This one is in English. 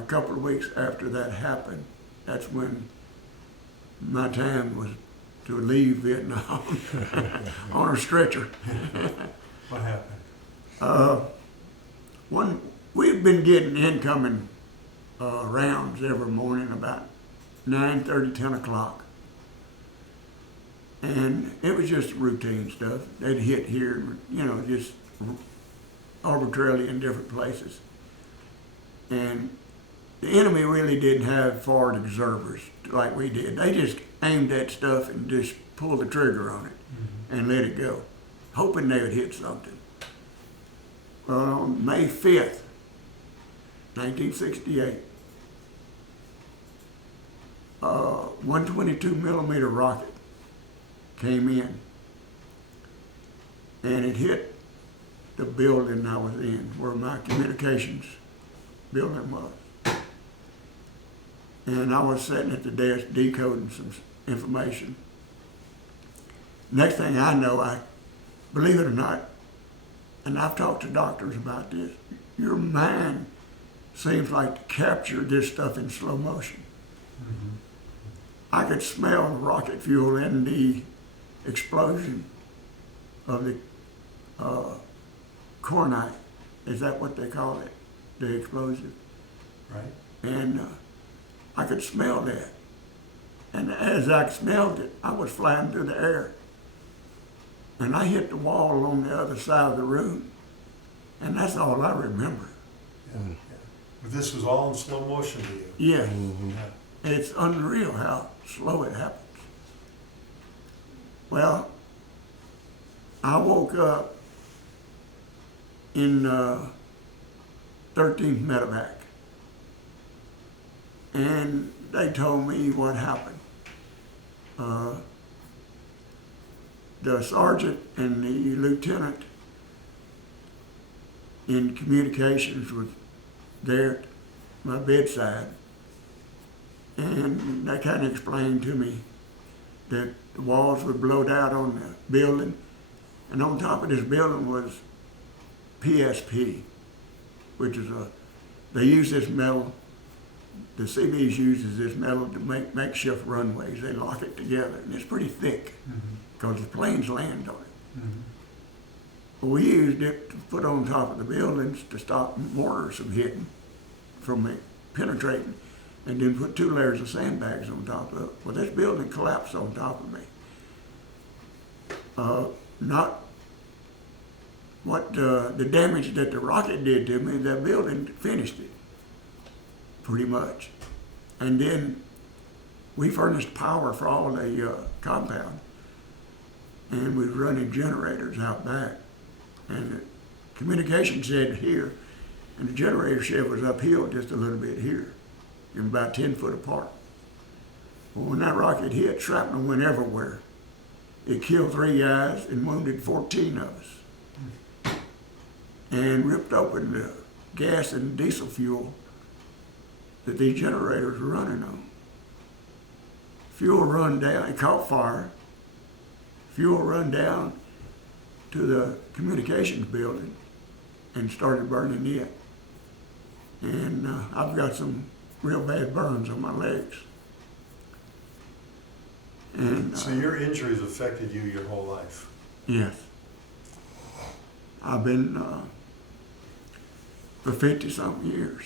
a couple of weeks after that happened, that's when my time was to leave Vietnam on a stretcher. What happened? We've been getting incoming rounds every morning about 9:30, 10 o'clock. And it was just routine stuff. They'd hit here, just arbitrarily in different places. And the enemy really didn't have forward observers like we did. They just aimed at stuff and just pulled the trigger on it and let it go, hoping they would hit something. Well, on May 5th, 1968, 122 millimeter rocket came in and it hit the building I was in, where my communications building was. And I was sitting at the desk decoding some information. Next thing I know, believe it or not, and I've talked to doctors about this, your mind seems like to capture this stuff in slow motion. Mm-hmm. I could smell the rocket fuel and the explosion of the cornite. Is that what they call it? The explosive. Right. And I could smell that. And as I smelled it, I was flying through the air. And I hit the wall on the other side of the room. And that's all I remember. Yeah. Yeah. But this was all in slow motion to you. Yeah. Mm-hmm. Yeah. It's unreal how slow it happens. Well, I woke up in 13th Medevac, and they told me what happened. The sergeant and the lieutenant in communications was there at my bedside, and they kind of explained to me that the walls were blowed out on the building, and on top of this building was PSP, which is they use this metal, the CBs uses this metal to make makeshift runways. They lock it together, and it's pretty thick because the planes land on it. Mm-hmm. We used it to put on top of the buildings to stop mortars from hitting, from penetrating, and then put 2 layers of sandbags on top of it. Well, this building collapsed on top of me. Not what the damage that the rocket did to me, that building finished it, pretty much. And then we furnished power for all the compound, and we were running generators out back. And the communication shed here, and the generator shed was uphill just a little bit here, and about 10 foot apart. Well, when that rocket hit, shrapnel went everywhere. It killed 3 guys and wounded 14 of us, and ripped open the gas and diesel fuel that these generators were running on. Fuel run down, it caught fire. Fuel run down to the communications building and started burning it. And I've got some real bad burns on my legs. And so your injuries affected you your whole life? Yes. I've been for 50-something years.